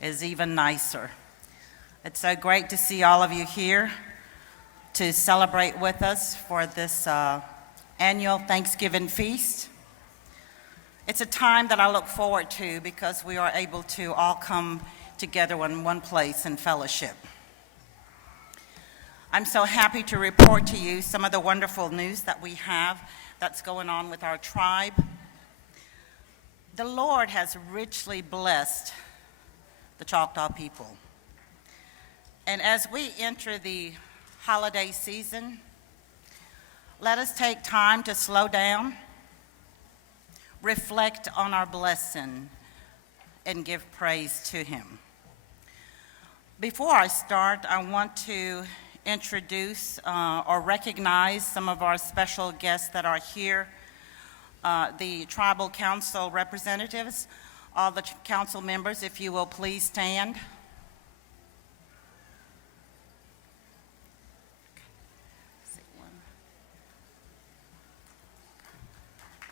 is even nicer. It's so great to see all of you here to celebrate with us for this annual Thanksgiving feast. It's a time that I look forward to because we are able to all come together in one place in fellowship. I'm so happy to report to you some of the wonderful news that we have that's going on with our tribe. The Lord has richly blessed the Choctaw people. And as we enter the holiday season, let us take time to slow down, reflect on our blessing, and give praise to Him. Before I start, I want to introduce or recognize some of our special guests that are here. The Tribal Council representatives, all the council members, if you will please stand.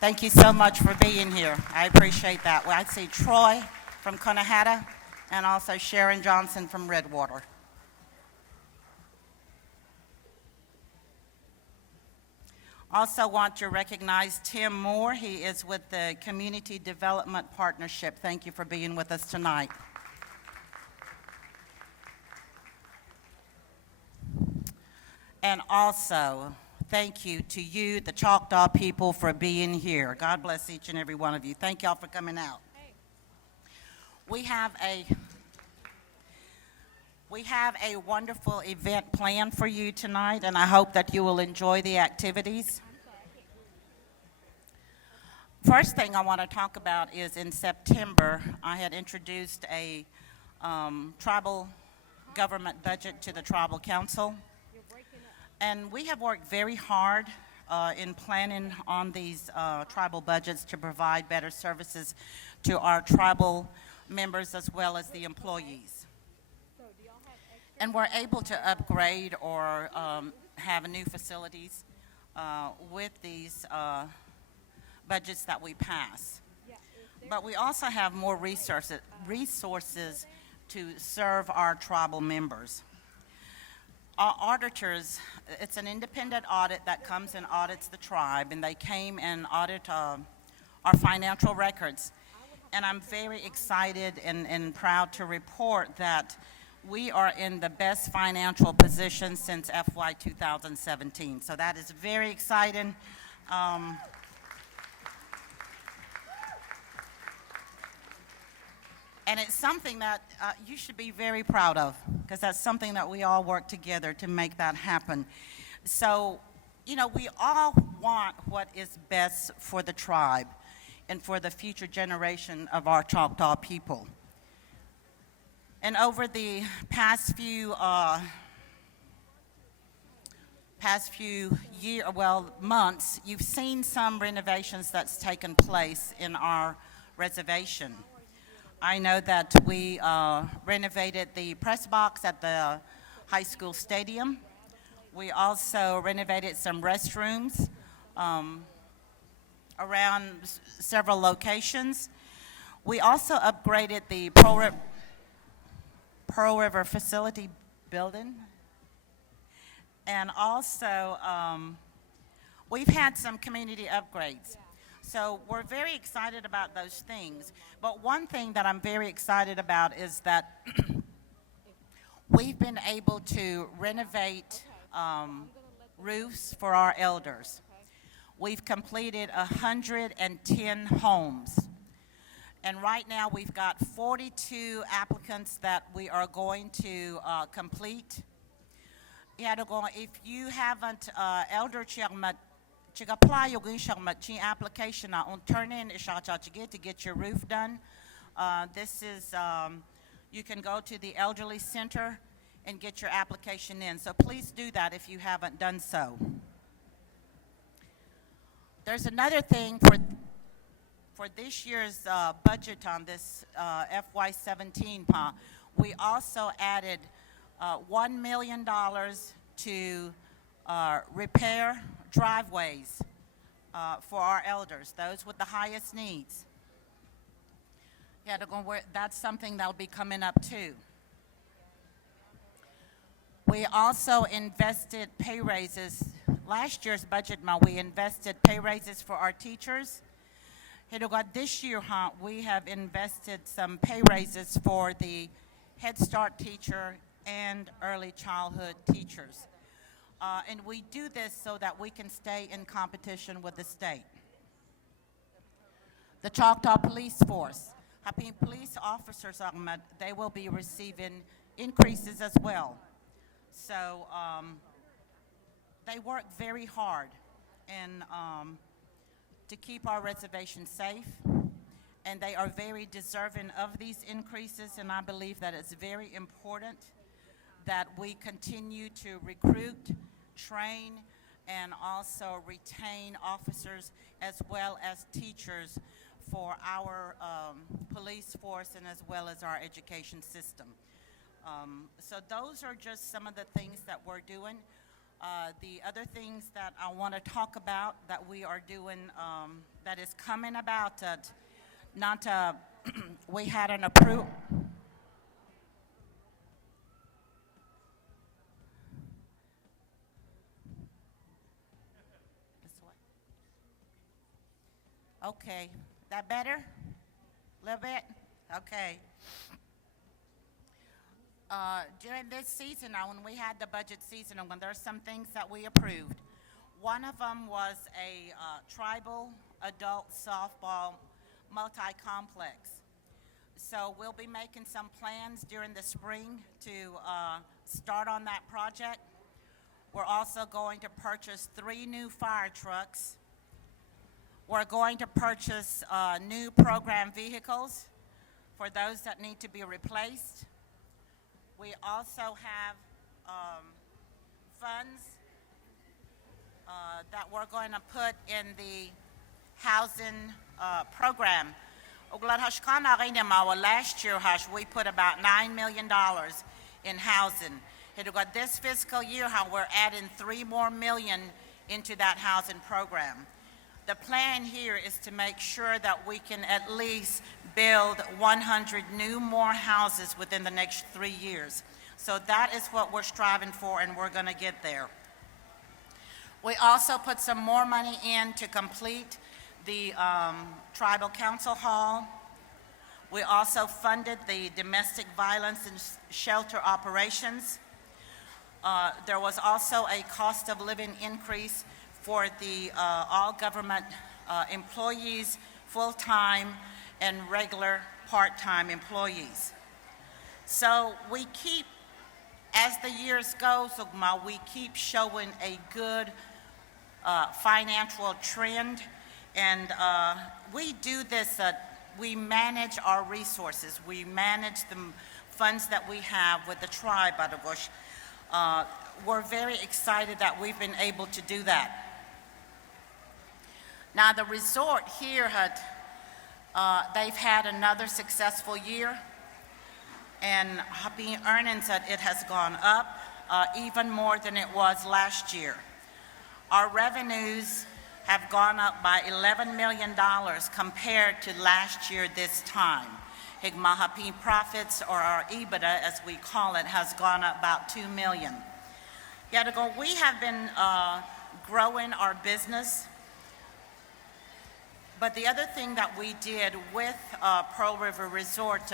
Thank you so much for being here. I appreciate that. Well, I see Troy from Conahatta and also Sharon Johnson from Redwater. Also want to recognize Tim Moore. He is with the Community Development Partnership. Thank you for being with us tonight. And also, thank you to you, the Choctaw people, for being here. God bless each and every one of you. Thank y'all for coming out. We have a wonderful event planned for you tonight, and I hope that you will enjoy the activities. First thing I want to talk about is in September, I had introduced a tribal government budget to the Tribal Council. And we have worked very hard in planning on these tribal budgets to provide better services to our tribal members as well as the employees. And we're able to upgrade or have new facilities with these budgets that we pass. But we also have more resources to serve our tribal members. Our auditors, it's an independent audit that comes and audits the tribe, and they came and audit our financial records. And I'm very excited and proud to report that we are in the best financial position since FY 2017. So that is very exciting. And it's something that you should be very proud of, because that's something that we all work together to make that happen. So, you know, we all want what is best for the tribe and for the future generation of our Choctaw people. And over the past few months, you've seen some renovations that's taken place in our reservation. I know that we renovated the press box at the high school stadium. We also renovated some restrooms around several locations. We also upgraded the Pearl River facility building. And also, we've had some community upgrades. So we're very excited about those things. But one thing that I'm very excited about is that we've been able to renovate roofs for our elders. We've completed 110 homes. And right now we've got 42 applicants that we are going to complete. If you haven't elder apply your application on turn in to get your roof done. This is you can go to the elderly center and get your application in. So please do that if you haven't done so. There's another thing for this year's budget on this FY17 PA. We also added $1 million to repair driveways for our elders, those with the highest needs. Yeah, that's something that'll be coming up too. We also invested pay raises. Last year's budget, we invested pay raises for our teachers. This year, we have invested some pay raises for the Head Start teacher and early childhood teachers. And we do this so that we can stay in competition with the state. The Choctaw Police Force, police officers, they will be receiving increases as well. So they work very hard to keep our reservation safe, and they are very deserving of these increases, and I believe that it's very important that we continue to recruit, train, and also retain officers as well as teachers for our police force and as well as our education system. So those are just some of the things that we're doing. The other things that I want to talk about that we are doing that is coming about, we had an approval. Okay, that better? A little bit? Okay. During this season, when we had the budget season, when there are some things that we approved. One of them was a tribal adult softball multi-complex. So we'll be making some plans during the spring to start on that project. We're also going to purchase 3 new fire trucks. We're going to purchase new program vehicles for those that need to be replaced. We also have funds that we're going to put in the housing program. Last year, we put about $9 million in housing. This fiscal year, we're adding $3 more million into that housing program. The plan here is to make sure that we can at least build 100 new more houses within the next 3 years. So that is what we're striving for, and we're going to get there. We also put some more money in to complete the Tribal Council Hall. We also funded the domestic violence and shelter operations. There was also a cost of living increase for the all government employees, full-time and regular part-time employees. So we keep, as the years go, we keep showing a good financial trend, and we do this, we manage our resources. We manage the funds that we have with the tribe, we're very excited that we've been able to do that. Now the resort here they've had another successful year, and earnings it has gone up even more than it was last year. Our revenues have gone up by $11 million compared to last year this time. Profits, or our EBITDA as we call it, has gone up about $2 million. We have been growing our business. But the other thing that we did with Pearl River Resort,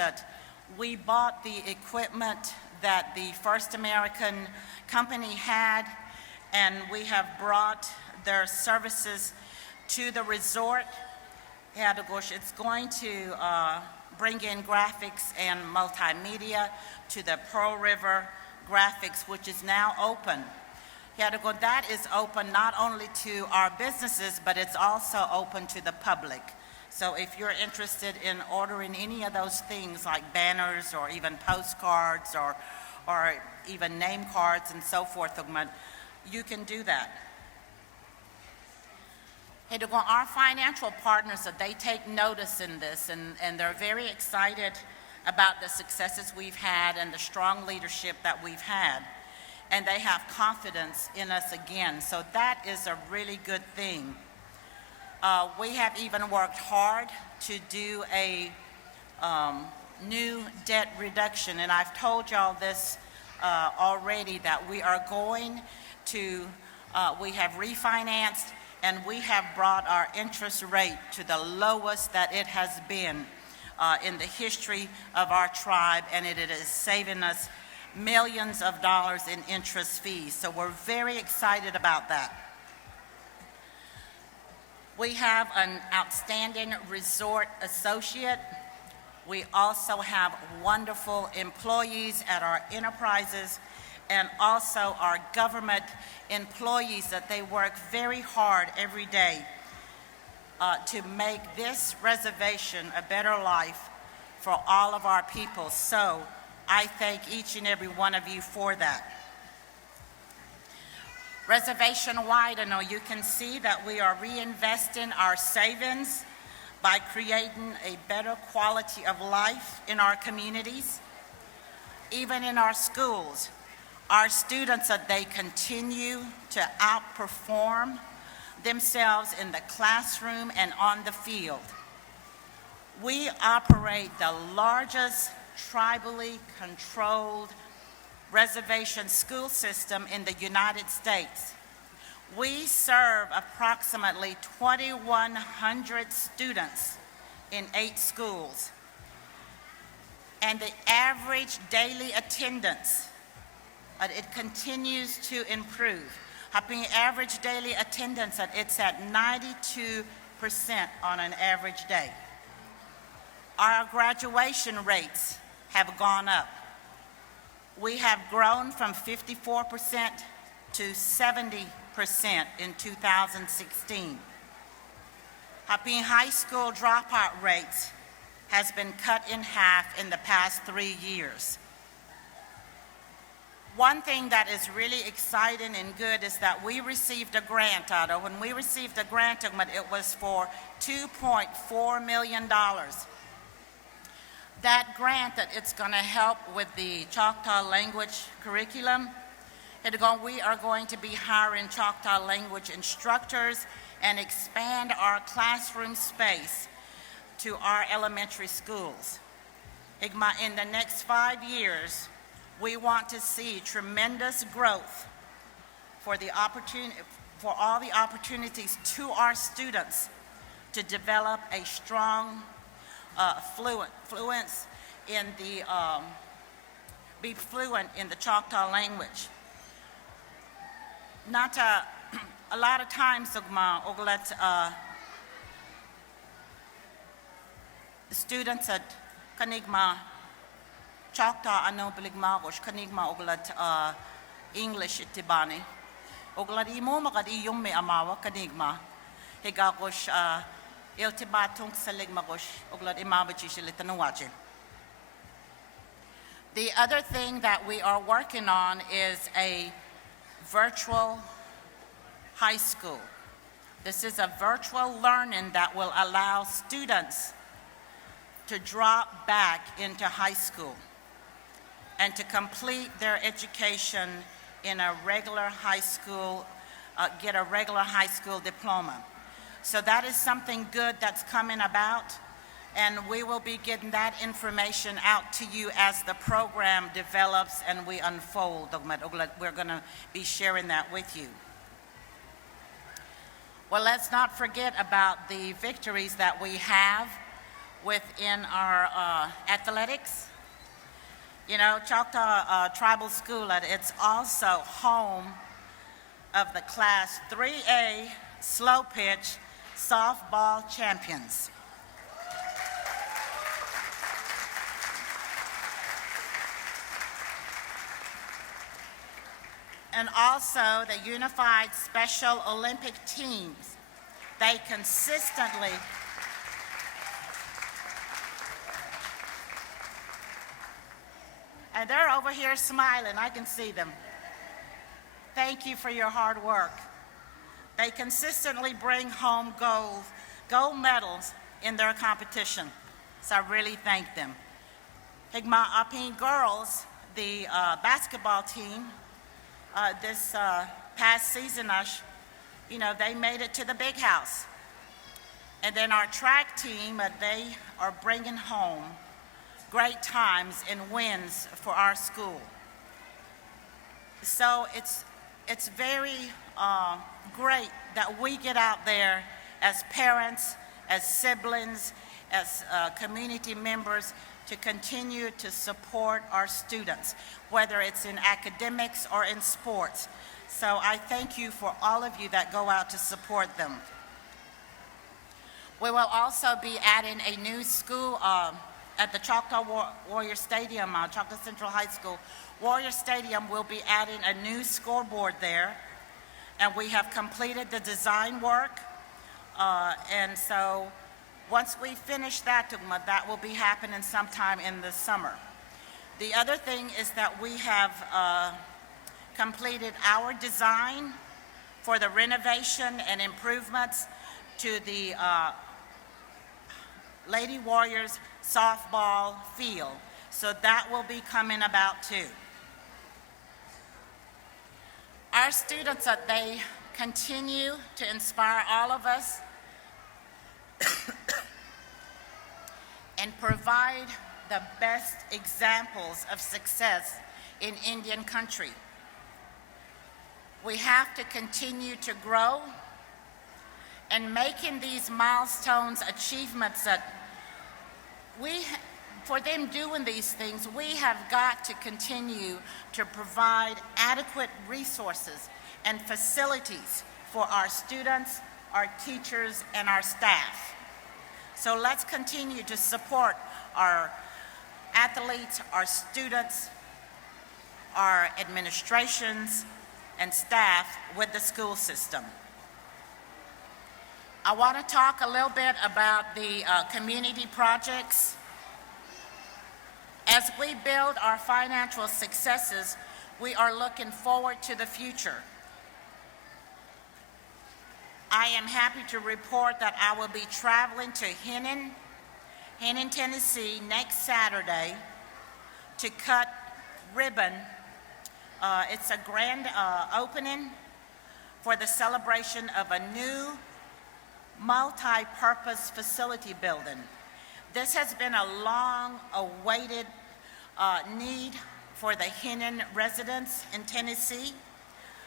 we bought the equipment that the First American company had, and we have brought their services to the resort. It's going to bring in graphics and multimedia to the Pearl River Graphics, which is now open. That is open not only to our businesses, but it's also open to the public. So if you're interested in ordering any of those things like banners or even postcards or even name cards and so forth, you can do that. Our financial partners, they take notice in this, and they're very excited about the successes we've had and the strong leadership that we've had. And they have confidence in us again. So that is a really good thing. We have even worked hard to do a new debt reduction. And I've told y'all this already, that we are going to, we have refinanced and we have brought our interest rate to the lowest that it has been in the history of our tribe, and it is saving us millions of dollars in interest fees. So we're very excited about that. We have an outstanding resort associate. We also have wonderful employees at our enterprises and also our government employees that they work very hard every day to make this reservation a better life for all of our people. So I thank each and every one of you for that. Reservation-wide, I know you can see that we are reinvesting our savings by creating a better quality of life in our communities. Even in our schools, our students, they continue to outperform themselves in the classroom and on the field. We operate the largest tribally controlled reservation school system in the United States. We serve approximately 2,100 students in 8 schools. And the average daily attendance, it continues to improve. Having average daily attendance, it's at 92% on an average day. Our graduation rates have gone up. We have grown from 54% to 70% in 2016. Having high school dropout rates has been cut in half in the past 3 years. One thing that is really exciting and good is that we received a grant, Otto. When we received a grant, it was for $2.4 million. That grant, it's going to help with the Choctaw language curriculum. We are going to be hiring Choctaw language instructors and expand our classroom space to our elementary schools. In the next 5 years, we want to see tremendous growth for all the opportunities to our students to develop a strong fluence in the be fluent in the Choctaw language. Not a lot of times, students at Kanigma Choctaw ano biligmagos Kanigma oglat English itibani oglat imo makadi yung may amawa Kanigma higakos iltibatung saligmagos oglat imabachi silitanuwachi. The other thing that we are working on is a virtual high school. This is a virtual learning that will allow students to drop back into high school and to complete their education in a regular high school, get a regular high school diploma. So that is something good that's coming about, and we will be getting that information out to you as the program develops and we unfold. We're going to be sharing that with you. Well, let's not forget about the victories that we have within our athletics. You know, Choctaw Tribal School, it's also home of the Class 3A slow pitch softball champions. And also the Unified Special Olympic teams. They consistently and they're over here smiling, I can see them. Thank you for your hard work. They consistently bring home gold medals in their competition. So I really thank them. Higma Apin girls, the basketball team, this past season, they made it to the big house. And then our track team, they are bringing home great times and wins for our school. So it's very great that we get out there as parents, as siblings, as community members to continue to support our students, whether it's in academics or in sports. So I thank you for all of you that go out to support them. We will also be adding a new school at the Choctaw Warrior Stadium, Choctaw Central High School. Warrior Stadium will be adding a new scoreboard there, and we have completed the design work. And so once we finish that, that will be happening sometime in the summer. The other thing is that we have completed our design for the renovation and improvements to the Lady Warriors softball field. So that will be coming about too. Our students, they continue to inspire all of us and provide the best examples of success in Indian country. We have to continue to grow, and making these milestones achievements that for them doing these things, we have got to continue to provide adequate resources and facilities for our students, our teachers, and our staff. So let's continue to support our athletes, our students, our administrations, and staff with the school system. I want to talk a little bit about the community projects. As we build our financial successes, we are looking forward to the future. I am happy to report that I will be traveling to Hennon, Tennessee next Saturday to cut ribbon. It's a grand opening for the celebration of a new multi-purpose facility building. This has been a long-awaited need for the Hennon residents in Tennessee.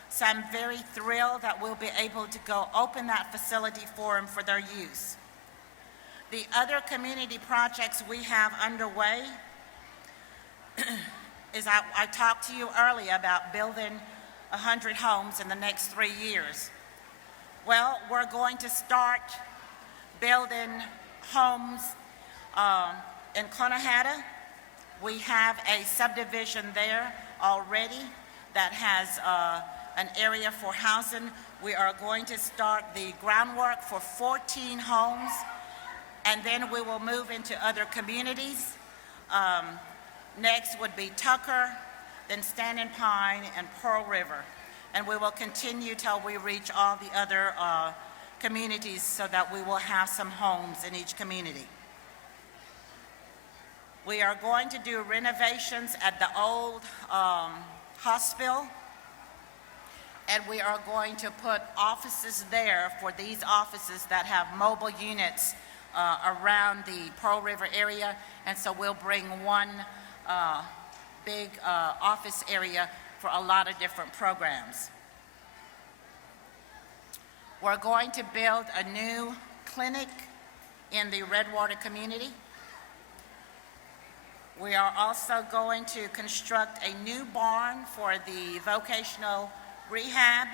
So I'm very thrilled that we'll be able to go open that facility for them for their use. The other community projects we have underway is I talked to you earlier about building 100 homes in the next 3 years. Well, we're going to start building homes in Conahatta. We have a subdivision there already that has an area for housing. We are going to start the groundwork for 14 homes, and then we will move into other communities. Next would be Tucker, then Standing Pine, and Pearl River. And we will continue till we reach all the other communities so that we will have some homes in each community. We are going to do renovations at the old hospital, and we are going to put offices there for these offices that have mobile units around the Pearl River area, and so we'll bring one big office area for a lot of different programs. We're going to build a new clinic in the Redwater community. We are also going to construct a new barn for the vocational rehab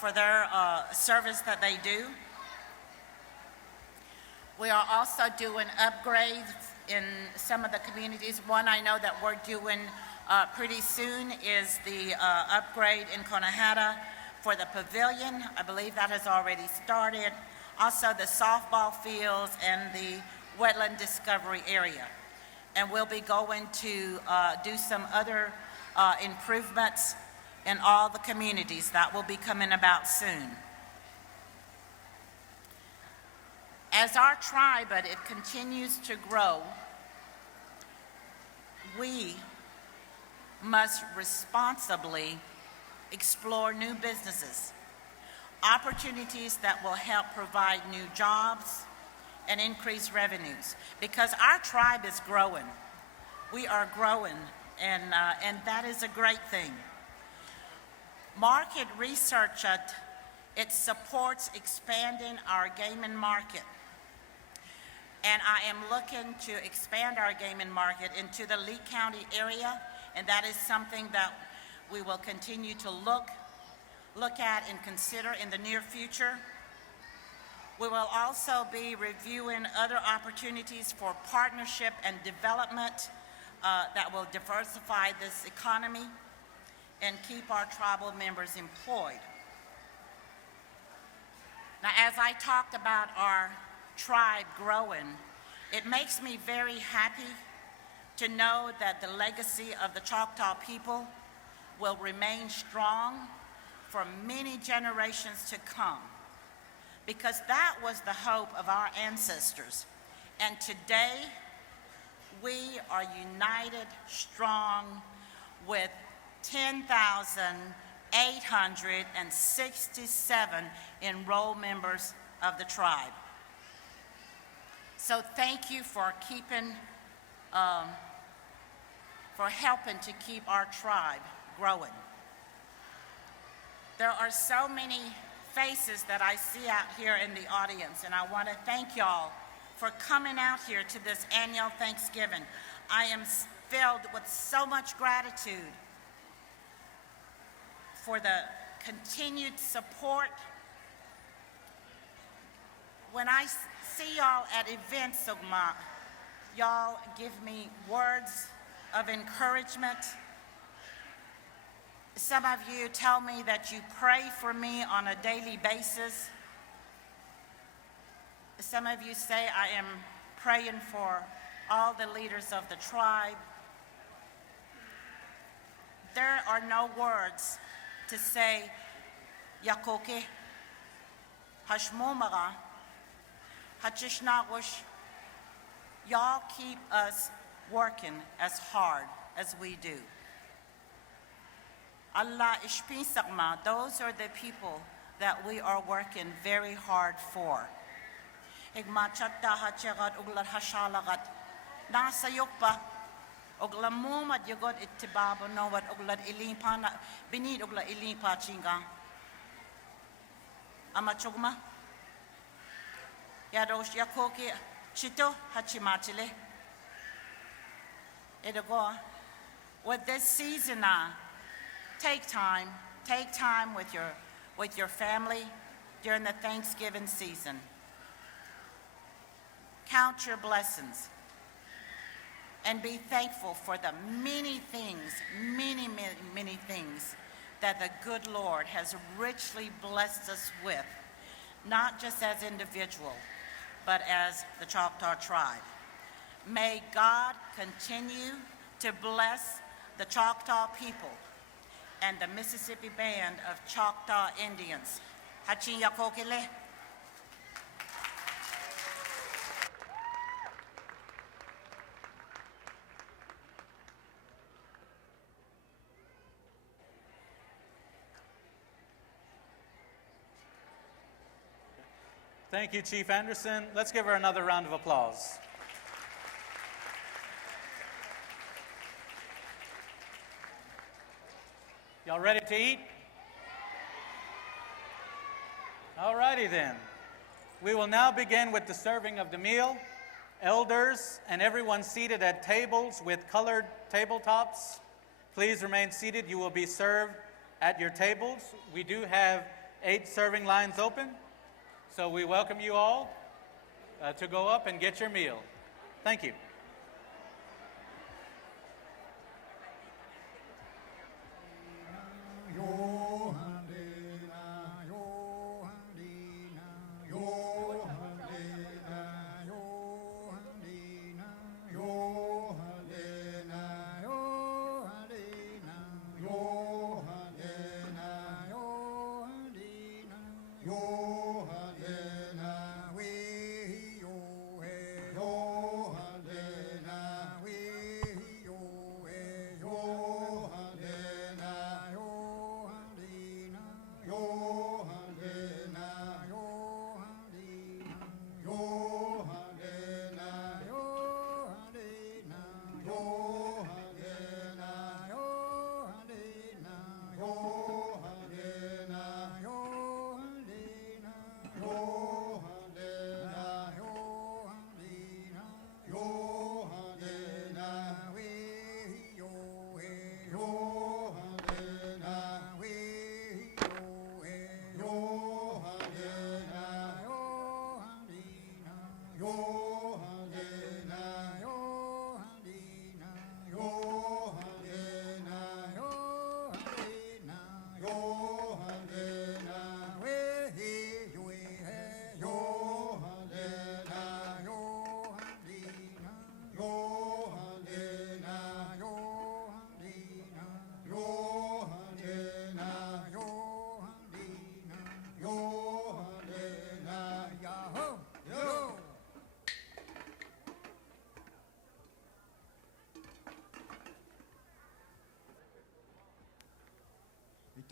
for their service that they do. We are also doing upgrades in some of the communities. One I know that we're doing pretty soon is the upgrade in Conahatta for the pavilion. I believe that has already started. Also the softball fields and the wetland discovery area. And we'll be going to do some other improvements in all the communities. That will be coming about soon. As our tribe, it continues to grow, we must responsibly explore new businesses, opportunities that will help provide new jobs and increase revenues, because our tribe is growing. We are growing, and that is a great thing. Market research, it supports expanding our gaming market. And I am looking to expand our gaming market into the Lee County area, and that is something that we will continue to look at and consider in the near future. We will also be reviewing other opportunities for partnership and development that will diversify this economy and keep our tribal members employed. Now, as I talked about our tribe growing, it makes me very happy to know that the legacy of the Choctaw people will remain strong for many generations to come, because that was the hope of our ancestors. And today, we are united, strong, with 10,867 enrolled members of the tribe. So thank you for helping to keep our tribe growing. There are so many faces that I see out here in the audience, and I want to thank y'all for coming out here to this annual Thanksgiving. I am filled with so much gratitude for the continued support. When I see y'all at events, y'all give me words of encouragement. Some of you tell me that you pray for me on a daily basis. Some of you say I am praying for all the leaders of the tribe. There are no words to say, Yakoke, Hashmomaga, Hachishnawish. Y'all keep us working as hard as we do. Allah ishpisagma, those are the people that we are working very hard for. Igmachatta hachagat uglat hashalagat. Nasa yukpa, uglam mumad yugot ittibaba nowat uglat ilimpa binid uglat ilimpa chinga. Amachugma. Yadosh yakoki chito hachimachile. Edago. With this season take time with your family during the Thanksgiving season. Count your blessings and be thankful for the many things that the good Lord has richly blessed us with, not just as individuals, but as the Choctaw tribe. May God continue to bless the Choctaw people and the Mississippi Band of Choctaw Indians. Hachin Yakokele. Thank you, Chief Anderson. Let's give her another round of applause. Y'all ready to eat? All righty then. We will now begin with the serving of the meal. Elders and everyone seated at tables with colored tabletops, please remain seated. You will be served at your tables. We do have 8 serving lines open, so we welcome you all to go up and get your meal. Thank you.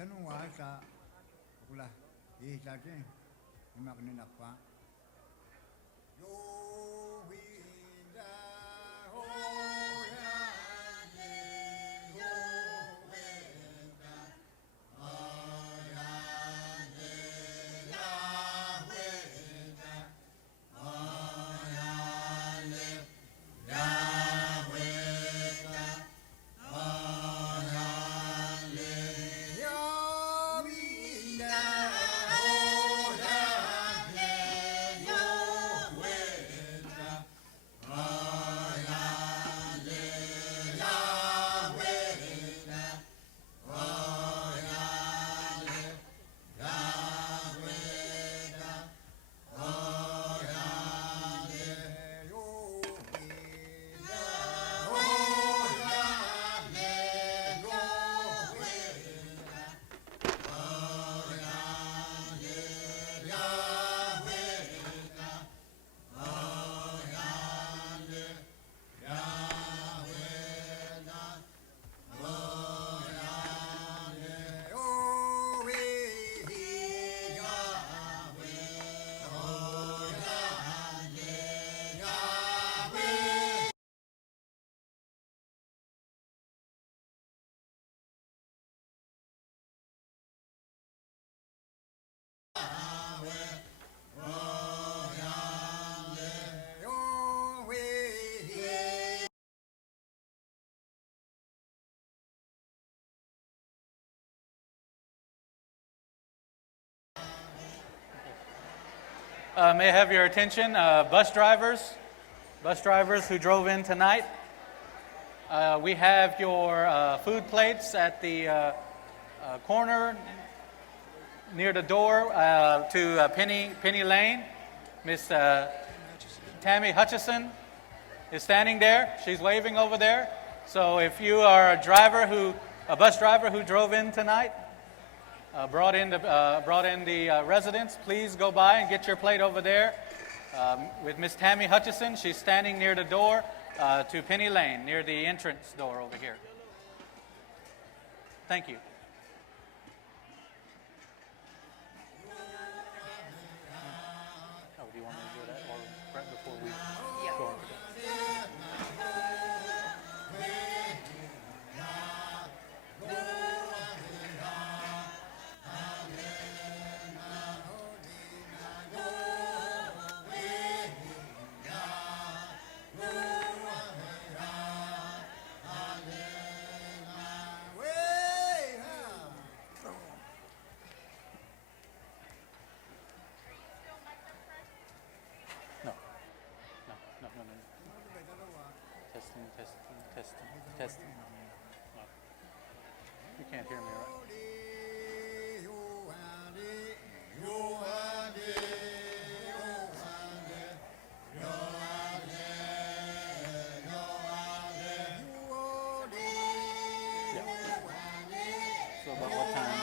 tanong wa sa kula sa atin maknina pa yo wi da ho ya le yo we da ya le ya we da ya le ya we da May I have your attention, bus drivers who drove in tonight. We have your food plates at the corner near the door to Penny Lane. Miss Tammy Hutchison is standing there. She's waving over there. So if you are a bus driver who drove in tonight, brought in the residents, please go by and get your plate over there with Miss Tammy Hutchison. She's standing near the door to Penny Lane, near the entrance door over here. Thank you. Oh, do you want me to do that or right before we go on to that? Testing. Oh. You can't hear me, right? Yeah. So about what time?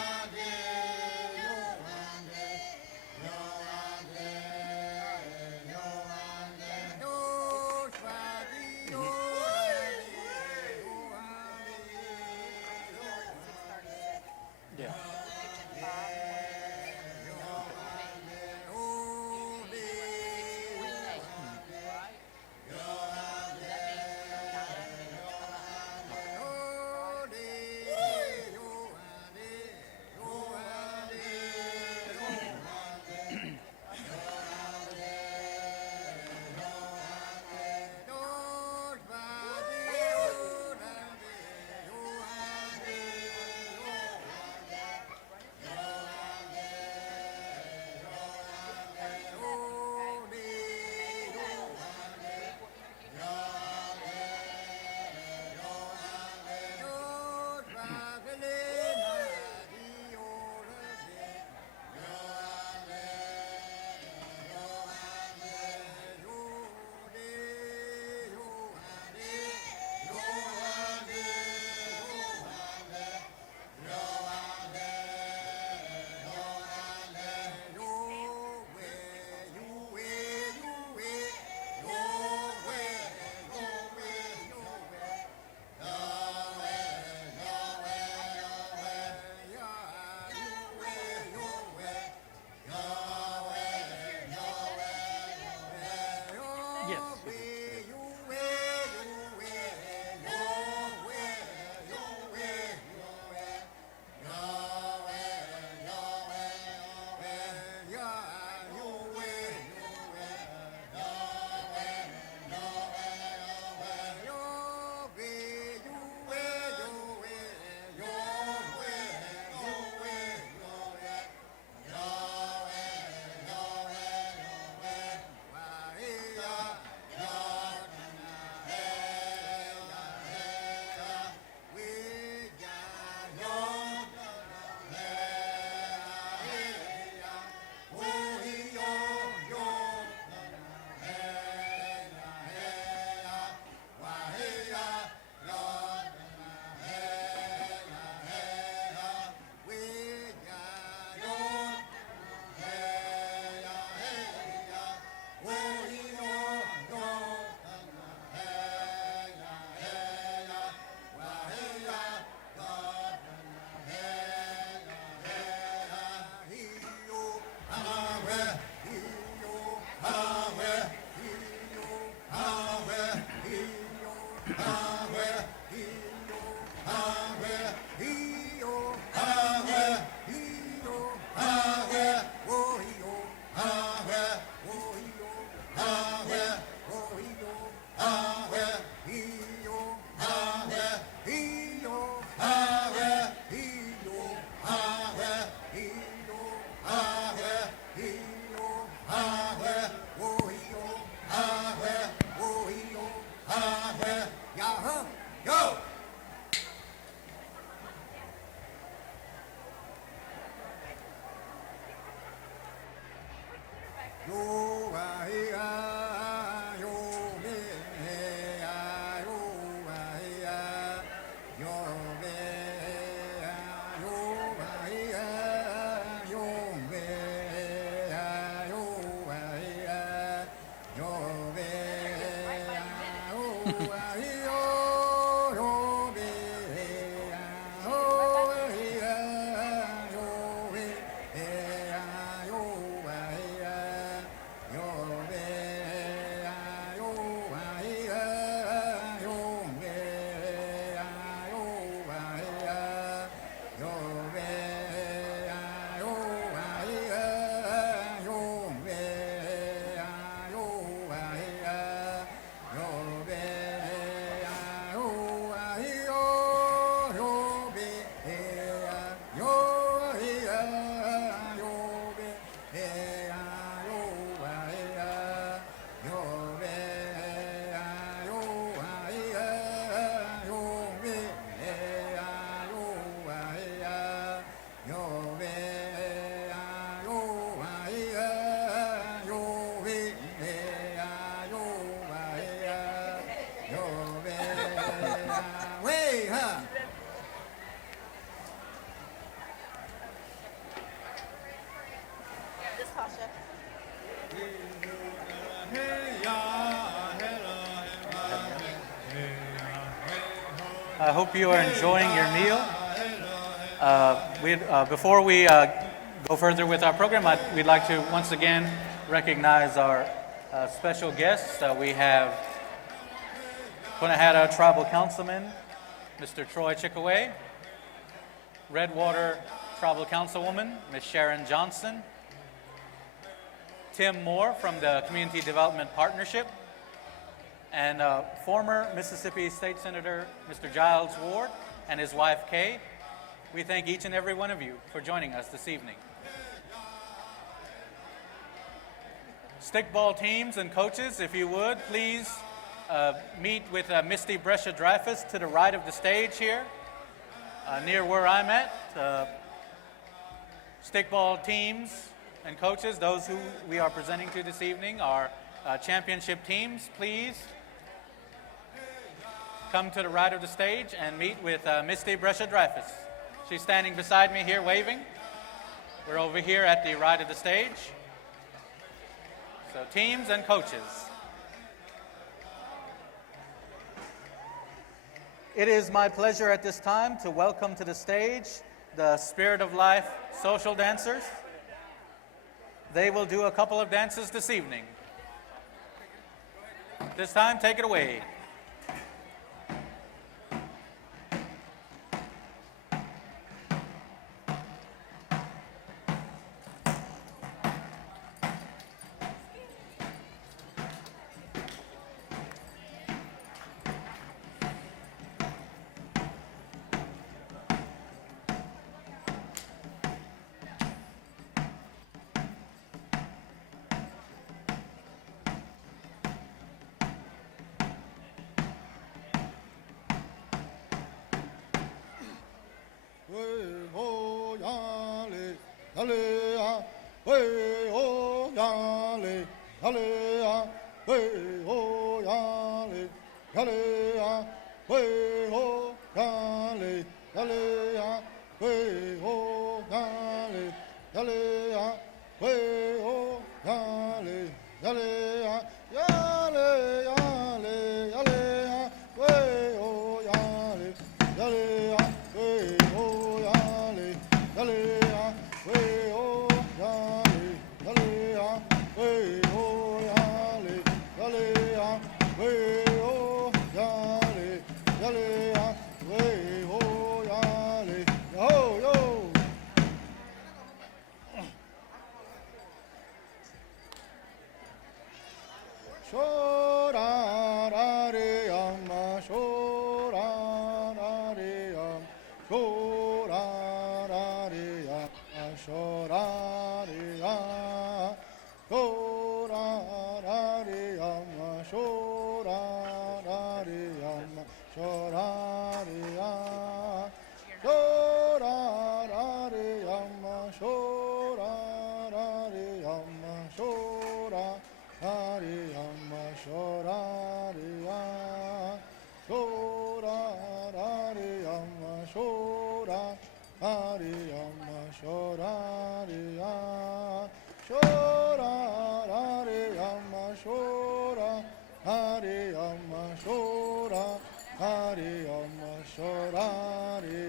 I hope you are enjoying your meal. Before we go further with our program, we'd like to once again recognize our special guests. We have Punahata Tribal Councilman, Mr. Troy Chickaway, Redwater Tribal Councilwoman, Ms. Sharon Johnson, Tim Moore from the Community Development Partnership, and former Mississippi State Senator Mr. Giles Ward and his wife Kay. We thank each and every one of you for joining us this evening. Stickball teams and coaches, if you would, please meet with Misty Brescia-Dreyfus to the right of the stage here, near where I'm at. Stickball teams and coaches, those who we are presenting to this evening, are championship teams. Please come to the right of the stage and meet with Misty Brescia-Dreyfus. She's standing beside me here waving. We're over here at the right of the stage. So teams and coaches. It is my pleasure at this time to welcome to the stage the Spirit of Life social dancers. They will do a couple of dances this evening. This time, take it away.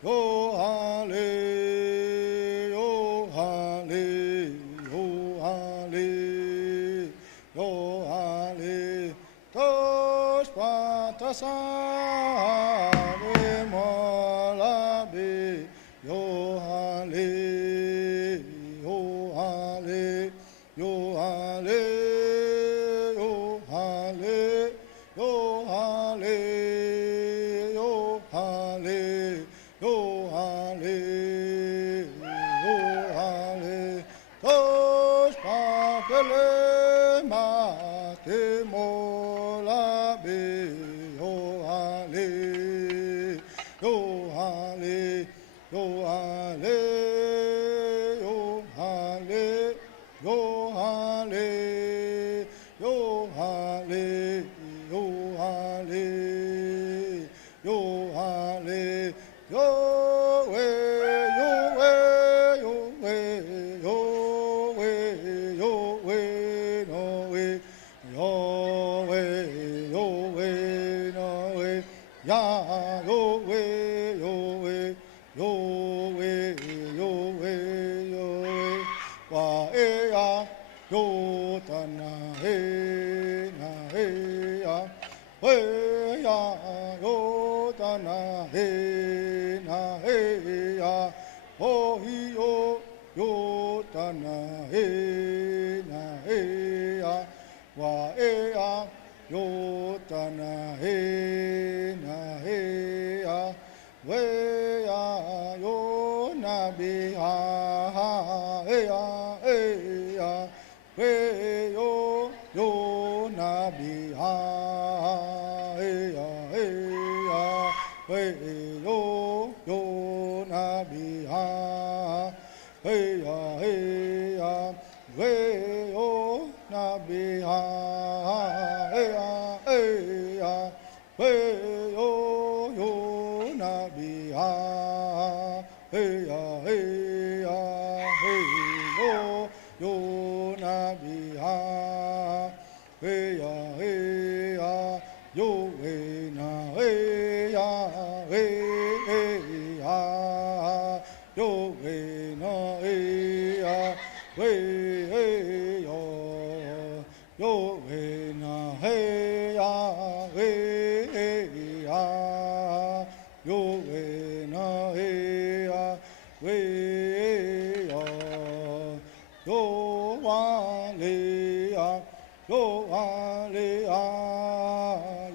yo hale, yo hale, yo hale, yo hale, tosh patasare molabe, yo hale, yo hale, yo hale, yo hale, yo hale, yo hale, yo hale, yo hale, tosh papele mate molabe, yo hale, yo hale, yo hale, yo hale, yo hale, yo hale, yo hale, yo hale, yo way, yo way, yo way, yo way, yo way, no way, yo way, yo way, no way, ya, yo way, yo way, yo way, yo way, yo way, wa ya, yo ta na ya, we ya, yo ta na ya, oh hi yo ta na ya, wa ya, yo ta na ya, we ya, yo na be ya, ya, we yo na be ya, ya, we yo na be ya, ya, we yo na be ya, ya, we yo na be ya, ya, yo na be ya, ya, yo we na ya, ya, yo we na ya, we yo we na ya, we ya, yo we na ya, we yo wa le ya, yo wa le ya,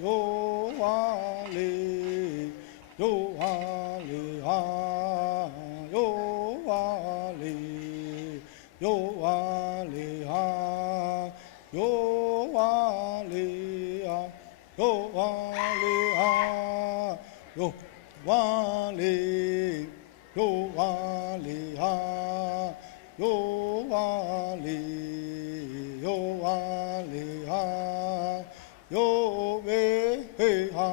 yo wa le, yo wa le ya, yo wa le, yo wa le ya, yo wa le ya, yo wa le ya, yo wa le, yo wa le ya, yo wa le, yo wa le ya, yo be ha,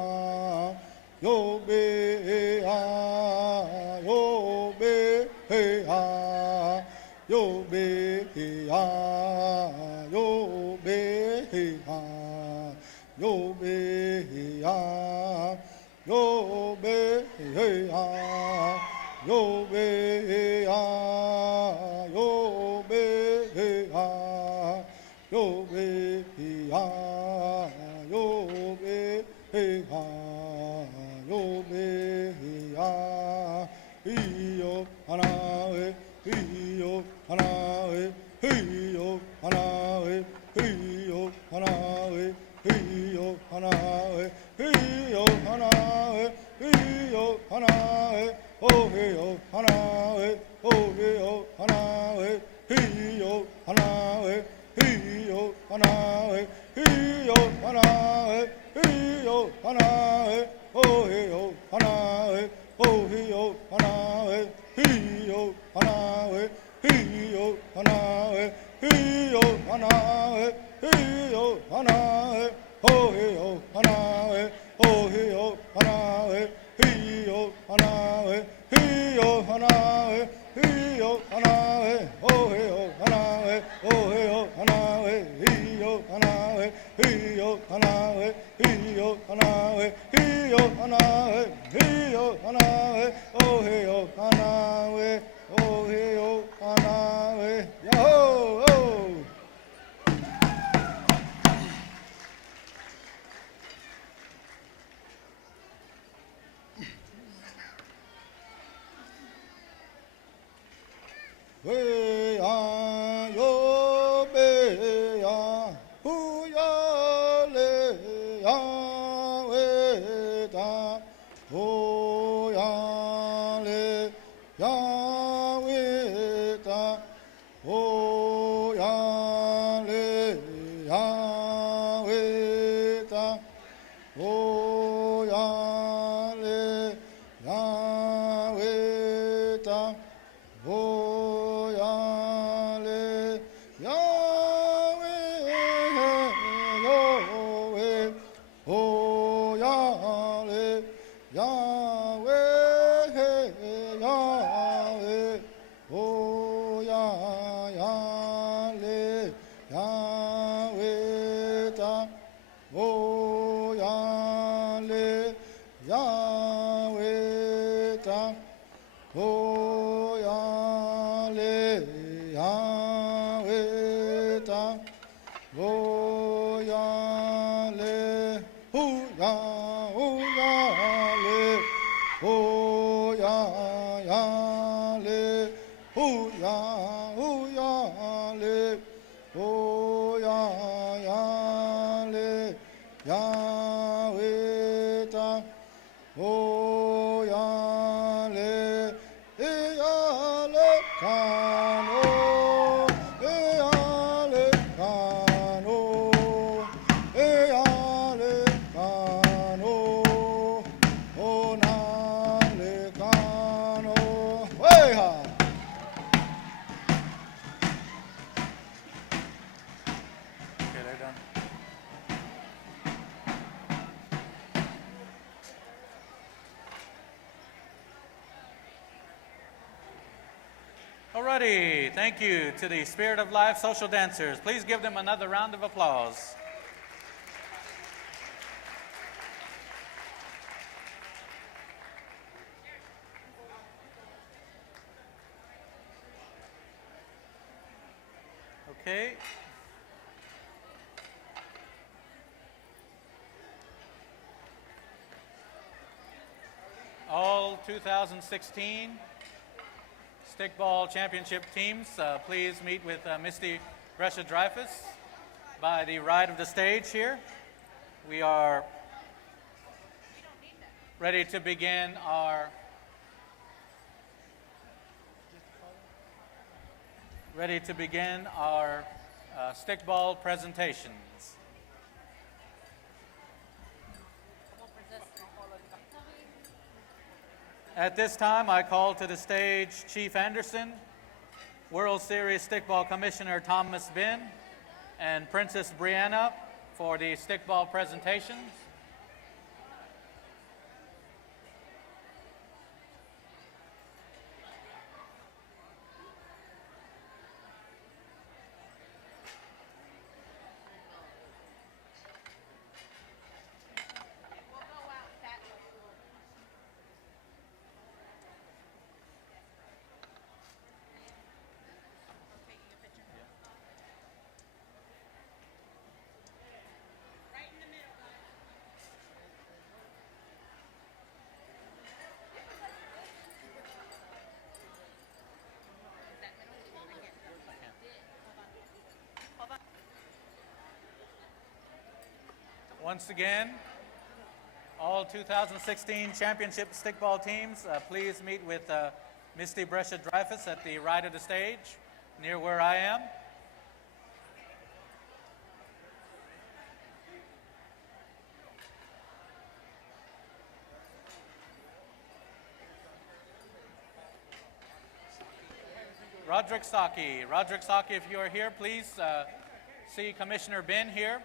yo be ha, yo be ha, yo be ha, yo be ha, yo be ha, yo be ha, yo be ha, yo be ha, yo be ha, yo be ha, yo be ha, yo hanae, yo hanae, yo hanae, yo hanae, yo hanae, yo hanae, yo hanae, oh yo hanae, oh yo hanae, yo hanae, yo hanae, yo hanae, yo hanae, oh yo hanae, oh yo hanae, yo hanae, yo hanae, yo hanae, yo hanae, oh yo hanae, oh yo hanae, yo hanae, yo hanae, yo hanae, oh yo hanae, oh yo hanae, yo hanae, yo hanae, yo hanae, yo hanae, yo hanae, oh hey oh Anawe, oh hey oh Anawe, yo oh. Hey ah yo be ah hu ya le ya we ta ho ya le ya we ta ho ya le ya we ta ho ya le ya we ta ho ya le Yahweh Yahweh ho ya le Yahweh Yahweh ho ya le Yahweh ta ho ya le Yahweh ta ho ya le Yahweh ta ho ya le hu ya le ho ya le hu ya le ho ya le Yahweh ta ho ya le kano kano kano o na le kano hey ha. Okay, they're done. Alrighty, thank you to the Spirit of Life social dancers. Please give them another round of applause. Okay. All 2016 Stickball Championship teams, please meet with Misty Brescia Dreyfus by the right of the stage here. We are ready to begin our stickball presentations. At this time, I call to the stage Chief Anderson, World Series Stickball Commissioner Thomas Bin, and Princess Brianna for the stickball presentations. Once again, all 2016 championship stickball teams, please meet with Misty Brescia Dreyfus at the right of the stage, near where I am. Roderick Saki, if you are here, please see Commissioner Bin here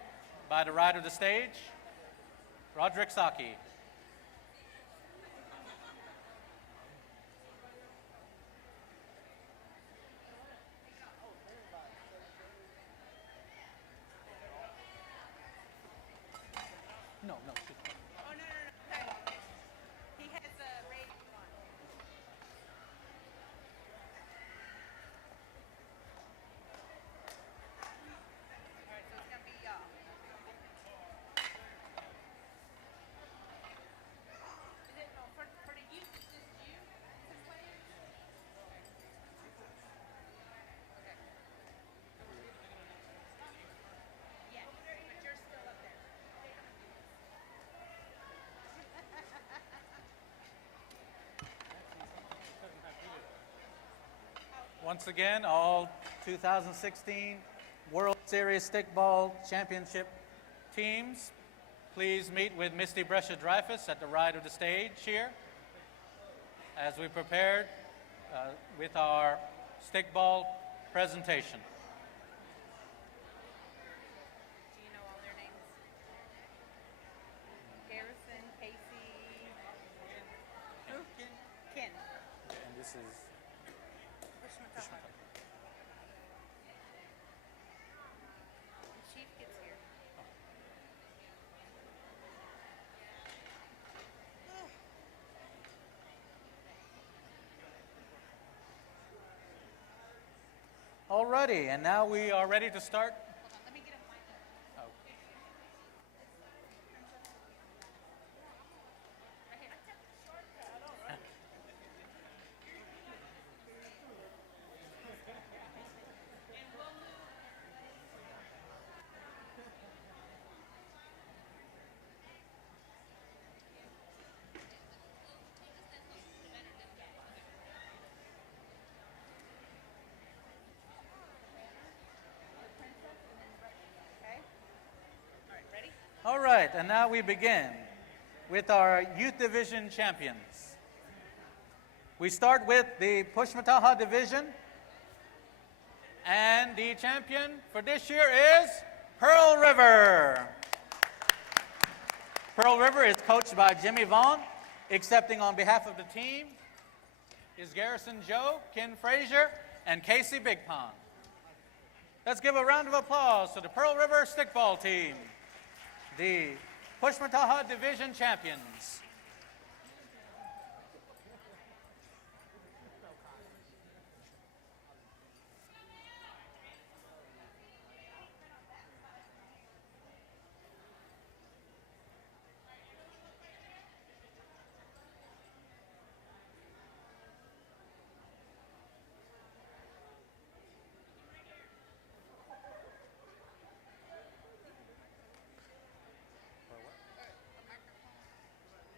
by the right of the stage. Roderick Saki. No. Oh, no. He has a radio on. Once again, all 2016 World Series Stickball Championship teams, please meet with Misty Brescia-Dreyfus at the right of the stage here as we prepared with our stickball presentation. Do you know all their names? Harrison, Casey, who? Ken. And this is When Chief gets here. Alrighty, and now we are ready to start. Hold on, let me get a mic. Oh. Right here. Okay. All right, ready? All right, and now we begin with our Youth Division champions. We start with the Pushmataha Division, and the champion for this year is Pearl River. Pearl River is coached by Jimmy Vaughn. Accepting on behalf of the team is Garrison Joe, Ken Frazier, and Casey Big Pond. Let's give a round of applause to the Pearl River Stickball team, the Pushmataha Division champions.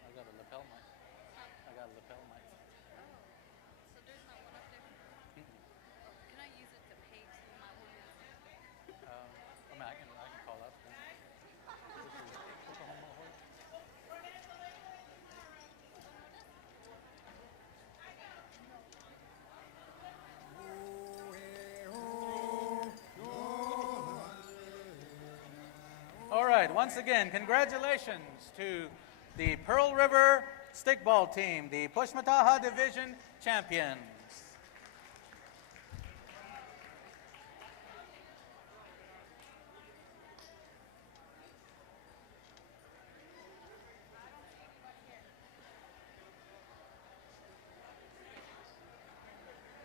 I got a lapel mic. I got a lapel mic. So there's not one up there? Oh, can I use it to pay to my woman? I mean, I can call up. Oklahoma horse. All right, once again, congratulations to the Pearl River Stickball team, the Pushmataha Division champions.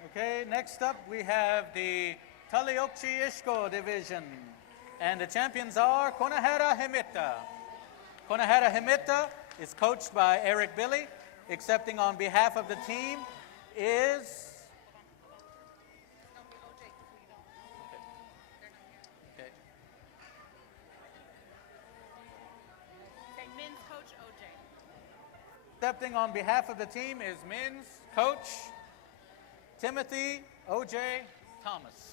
Okay, next up we have the Taliokchi Ishko Division, and the champions are Konahara Himita. Konahara Himita is coached by Eric Billy. Accepting on behalf of the team is... No, OJ, because we don't. They're not here. Okay. Say men's coach OJ. Accepting on behalf of the team is men's coach Timothy O.J. Thomas.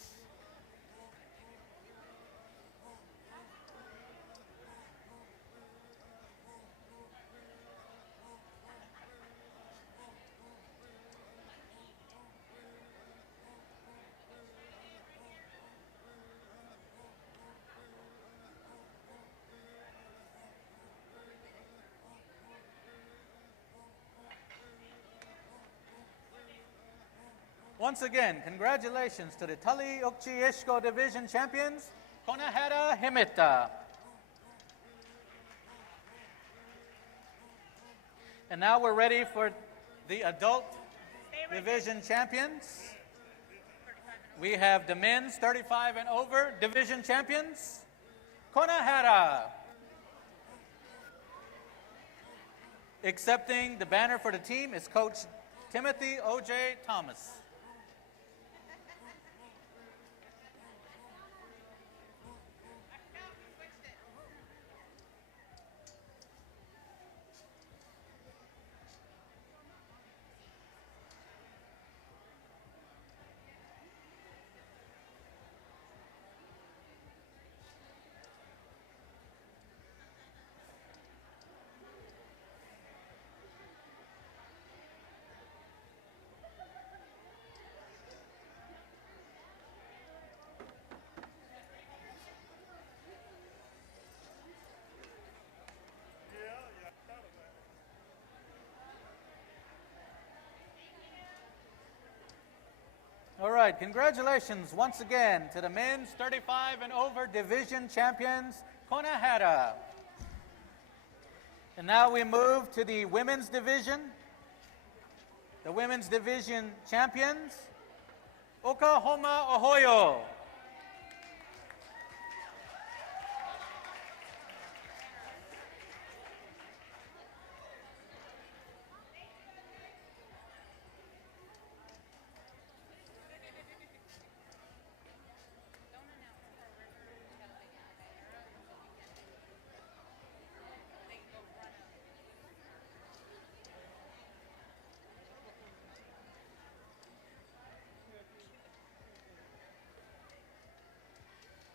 Once again, congratulations to the Tali Okchi Ishko Division champions, Konahara Himita. And now we're ready for the adult division champions. We have the men's 35 and over division champions, Konahara. Accepting the banner for the team is Coach Timothy O.J. Thomas. All right, congratulations once again to the men's 35 and over division champions, Konahara. And now we move to the women's division. The women's division champions, Oklahoma, Ohio.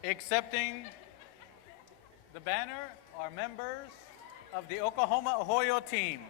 Accepting the banner are members of the Oklahoma Ohio team.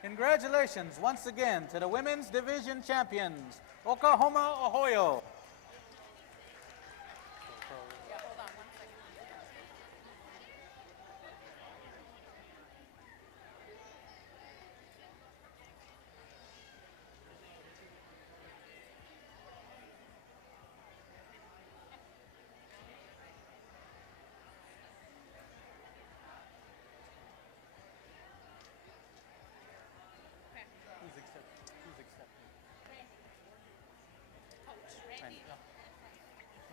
Congratulations once again to the women's division champions, Oklahoma, Ohio. Who's accepting? Randy.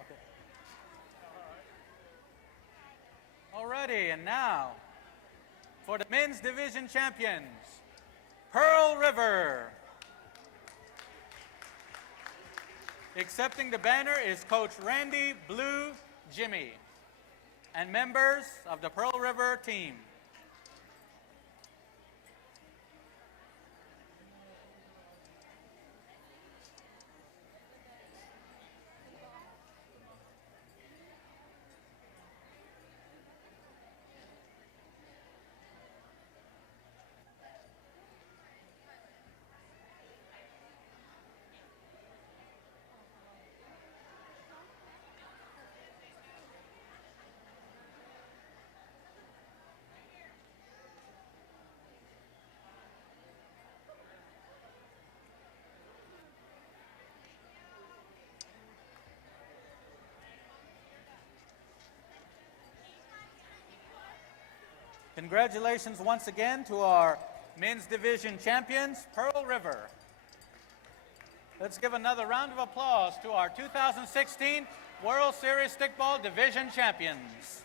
Okay. Alrighty, and now for the men's division champions, Pearl River. Accepting the banner is Coach Randy Blue Jimmy and members of the Pearl River team. Congratulations once again to our men's division champions, Pearl River. Let's give another round of applause to our 2016 World Series Stickball division champions.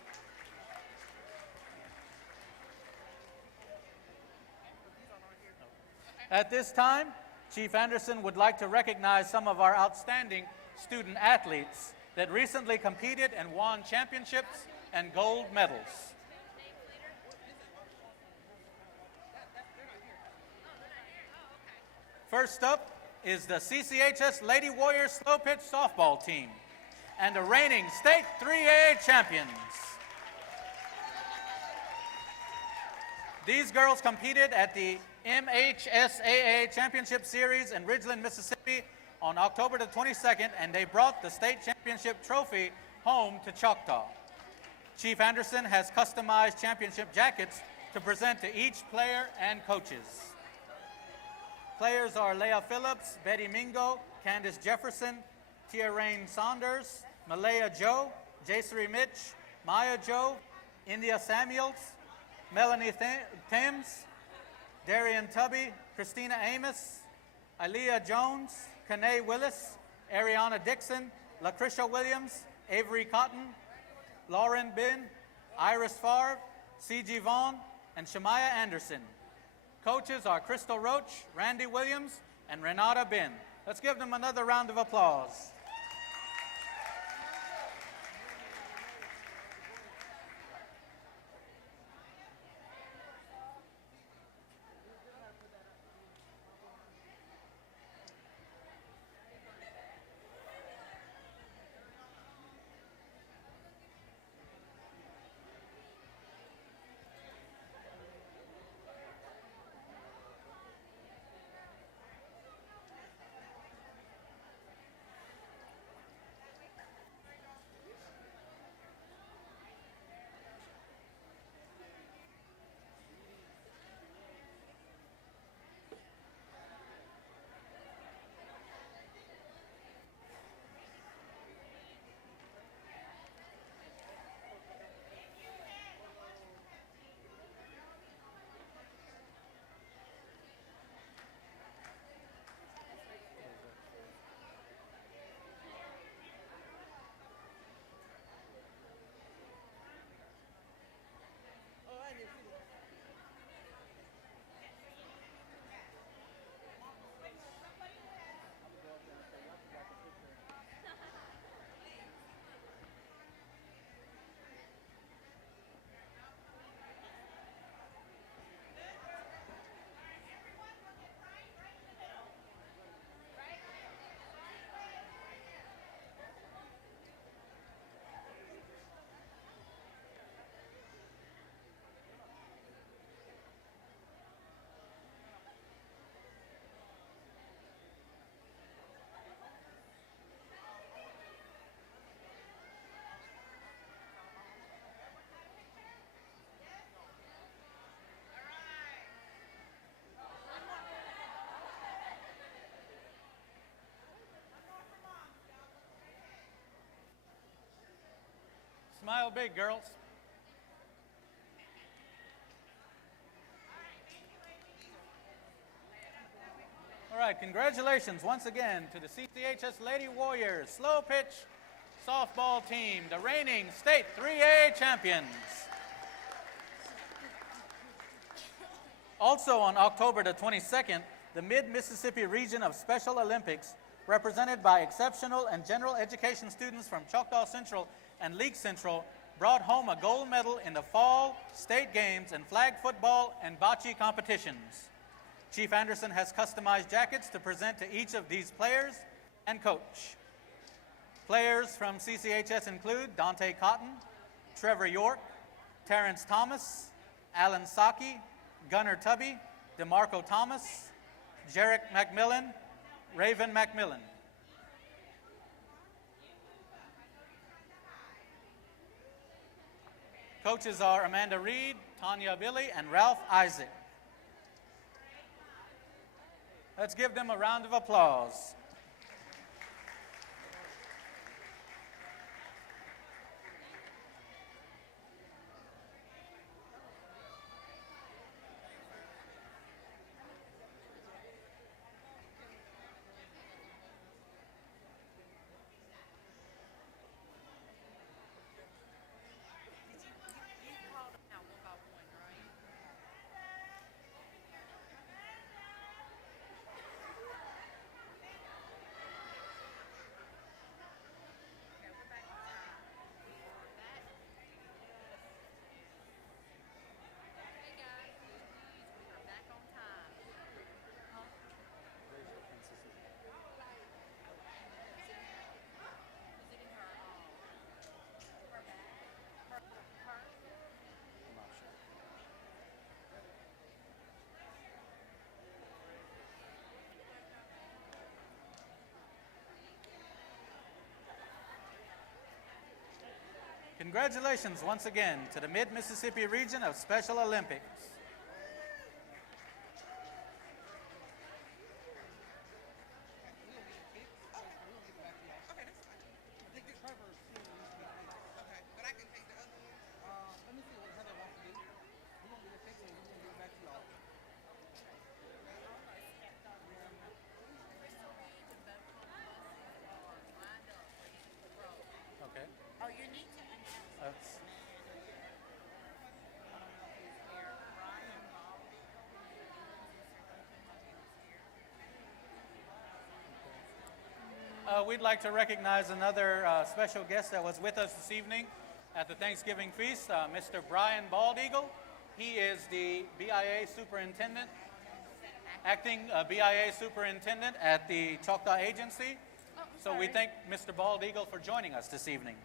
At this time, Chief Anderson would like to recognize some of our outstanding student athletes that recently competed and won championships and gold medals. First up is the CCHS Lady Warriors Slow Pitch Softball team and the reigning state 3A champions. These girls competed at the MHSAA Championship Series in Ridgeland, Mississippi on October the 22nd, and they brought the state championship trophy home to Choctaw. Chief Anderson has customized championship jackets to present to each player and coaches. Players are Leah Phillips, Betty Mingo, Candace Jefferson, Tia Rain Saunders, Malaya Joe, Jacery Mitch, Maya Joe, India Samuels, Melanie Thames, Darian Tubby, Christina Amos, Aaliyah Jones, Kanae Willis, Ariana Dixon, LaCrisha Williams, Avery Cotton, Lauren Bin, Iris Favre, C.G. Vaughn, and Shemaiah Anderson. Coaches are Crystal Roach, Randy Williams, and Renata Bin. Let's give them another round of applause. Smile big, girls. All right, congratulations once again to the CCHS Lady Warriors slow pitch softball team, the reigning state 3A champions. Also on October the 22nd, the Mid-Mississippi region of Special Olympics, represented by exceptional and general education students from Choctaw Central and League Central, brought home a gold medal in the fall state games and flag football and bocce competitions. Chief Anderson has customized jackets to present to each of these players and coach. Players from CCHS include Dante Cotton, Trevor York, Terrence Thomas, Alan Saki, Gunnar Tubby, DeMarco Thomas, Jarek McMillan, Raven McMillan. Coaches are Amanda Reed, Tanya Billy, and Ralph Isaac. Let's give them a round of applause. Congratulations once again to the Mid-Mississippi region of Special Olympics. Okay. Oh, you need to announce. we'd like to recognize another special guest that was with us this evening at the Thanksgiving feast, Mr. Brian Baldeagle. He is the BIA superintendent, acting BIA superintendent at the Choctaw Agency. So we thank Mr. Baldeagle for joining us this evening.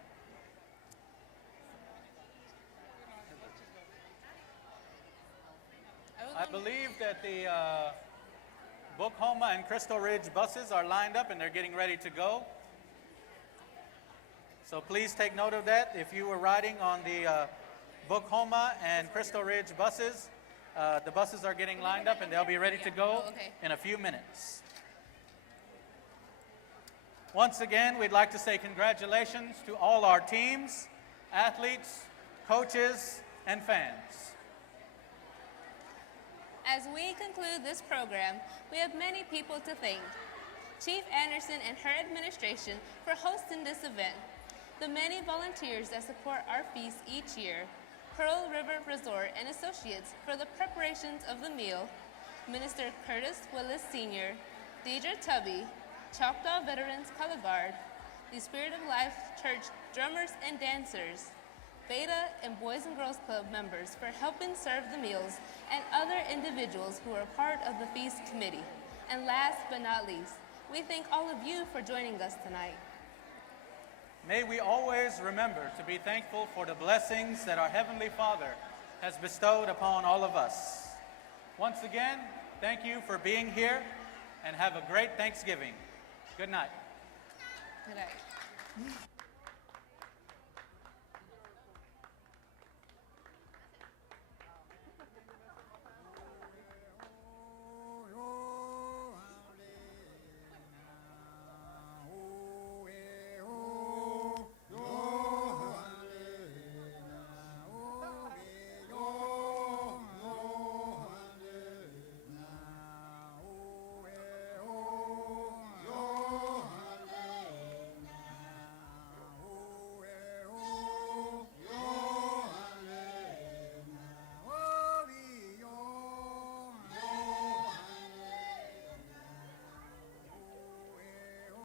I believe that the Bookhoma and Crystal Ridge buses are lined up and they're getting ready to go. So please take note of that. If you were riding on the Bookhoma and Crystal Ridge buses, the buses are getting lined up and they'll be ready to go in a few minutes. Once again, we'd like to say congratulations to all our teams, athletes, coaches, and fans. As we conclude this program, we have many people to thank. Chief Anderson and her administration for hosting this event. The many volunteers that support our feast each year. Pearl River Resort and Associates for the preparations of the meal. Minister Curtis Willis Sr., Deidre Tubby, Choctaw Veterans Color Guard, the Spirit of Life Church drummers and dancers, Beta and Boys and Girls Club members for helping serve the meals, and other individuals who are part of the feast committee. And last but not least, we thank all of you for joining us tonight. May we always remember to be thankful for the blessings that our Heavenly Father has bestowed upon all of us. Once again, thank you for being here and have a great Thanksgiving. Good night. Good night.